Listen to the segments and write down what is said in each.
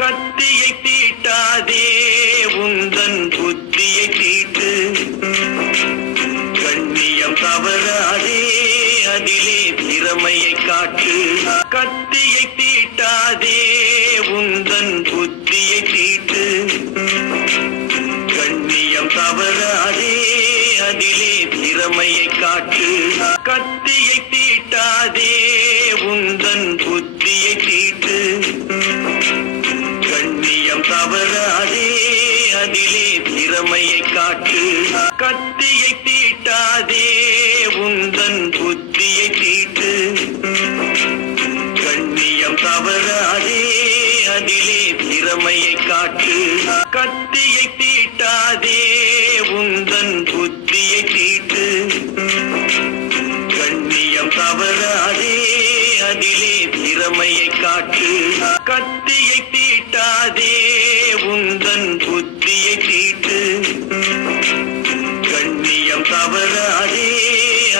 கத்தியை தீட்டாதே உந்தன் புத்தியை தீட்டு. கண்ணியம் தவறாதே அதிலே திறமையை காட்டு. கத்தியை தீட்டாதே உந்தன் புத்தியை தீட்டு. கண்ணியம் தவறாதே அதிலே திறமையை காட்டு. கத்தியை தீட்டாதே உந்தன் புத்தியை தீட்டு. கண்ணியம் தவறாதே அதிலே திறமையை காட்டு. கத்தியை தீட்டாதே உந்தன் புத்தியை தீட்டு. கண்ணியம் தவறாதே அதிலே திறமையை காட்டு. கத்தியை தீட்டாதே உந்தன் புத்தியை தீட்டு. கண்ணியம் தவறாதே அதிலே திறமையை காட்டு. கத்தியை தீட்டாதே உந்தன் புத்தியை தீட்டு. கண்ணியம் தவறாதே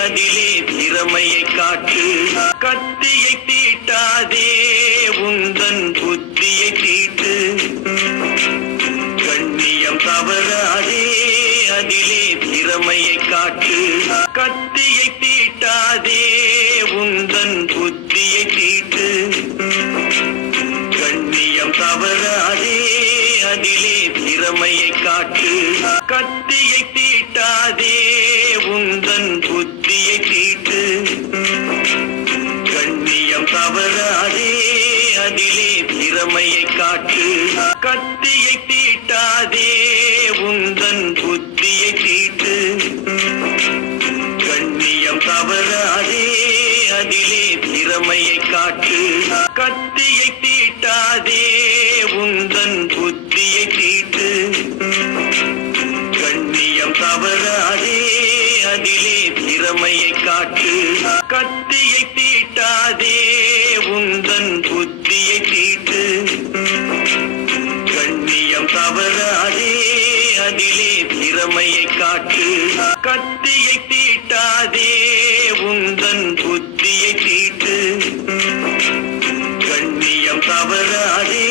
அதிலே திறமையை காட்டு. கத்தியை தீட்டாதே உந்தன் புத்தியை தீட்டு. கண்ணியம் தவறாதே அதிலே திறமையை காட்டு. கத்தியை தீட்டாதே உந்தன் புத்தியை தீட்டு. கண்ணியம் தவறாதே அதிலே திறமையை காட்டு. கத்தியை தீட்டாதே உந்தன் புத்தியை தீட்டு. கண்ணியம் தவறாதே அதிலே திறமையை காட்டு. கத்தியை தீட்டாதே உந்தன் புத்தியை தீட்டு. கண்ணியம் தவறாதே அதிலே திறமையை காட்டு. கத்தியை தீட்டாதே உந்தன் புத்தியை தீட்டு. கண்ணியம் தவறாதே அதிலே திறமையை காட்டு. கத்தியை தீட்டாதே உந்தன் புத்தியை தீட்டு. கண்ணியம் தவறாதே அதிலே திறமையை காட்டு. கத்தியை தீட்டாதே உந்தன் புத்தியை தீட்டு. கண்ணியம் தவறாதே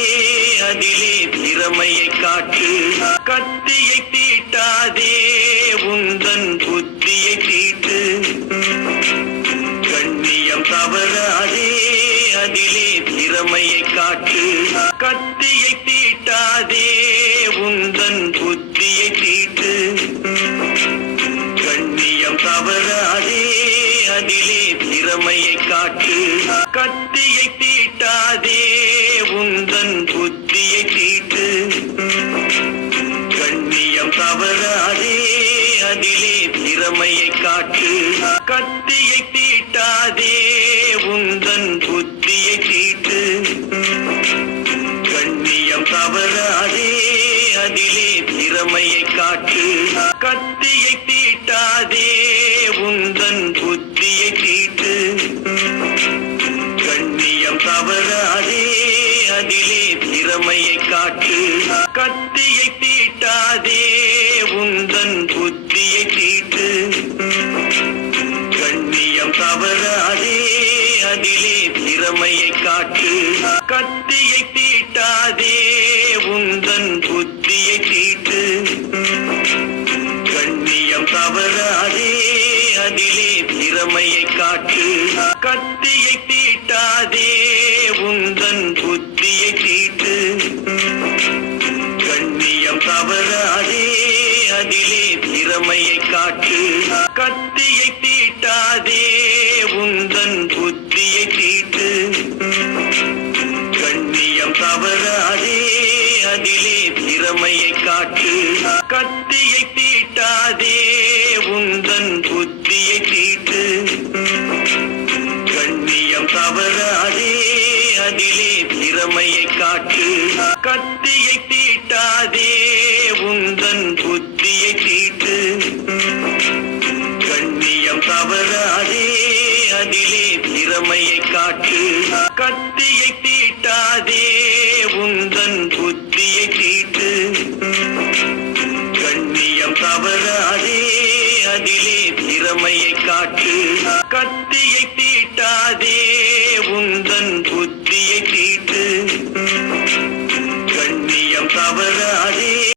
அதிலே திறமையை காட்டு. கத்தியை தீட்டாதே உந்தன் புத்தியை தீட்டு. கண்ணியம் தவறாதே அதிலே திறமையை காட்டு. கத்தியை தீட்டாதே உந்தன் புத்தியை தீட்டு. கண்ணியம் தவறாதே அதிலே திறமையை காட்டு. கத்தியை தீட்டாதே உந்தன் புத்தியை தீட்டு. கண்ணியம் தவறாதே அதிலே திறமையை காட்டு. கத்தியை தீட்டாதே உந்தன் புத்தியை தீட்டு. கண்ணியம் தவறாதே அதிலே திறமையை காட்டு. கத்தியை தீட்டாதே உந்தன் புத்தியை தீட்டு. கண்ணியம் தவறாதே அதிலே திறமையை காட்டு. கத்தியை தீட்டாதே உந்தன் புத்தியை தீட்டு. கண்ணியம் தவறாதே அதிலே திறமையை காட்டு. கத்தியை தீட்டாதே உந்தன் புத்தியை தீட்டு. கண்ணியம் தவறாதே அதிலே திறமையை காட்டு. கத்தியை தீட்டாதே உந்தன் புத்தியை தீட்டு. கண்ணியம் தவறாதே அதிலே திறமையை காட்டு. கத்தியை தீட்டாதே உந்தன் புத்தியை தீட்டு. கண்ணியம் தவறாதே அதிலே திறமையை காட்டு. கத்தியை தீட்டாதே உந்தன் புத்தியை தீட்டு. கண்ணியம் தவறாதே அதிலே திறமையை காட்டு. கத்தியை தீட்டாதே உந்தன் புத்தியை தீட்டு. கண்ணியம் தவறாதே அதிலே திறமையை காட்டு. கத்தியை தீட்டாதே உந்தன் புத்தியை தீட்டு. கண்ணியம் தவறாதே அதிலே திறமையை காட்டு. கத்தியை தீட்டாதே உந்தன் புத்தியை தீட்டு. தவறாதே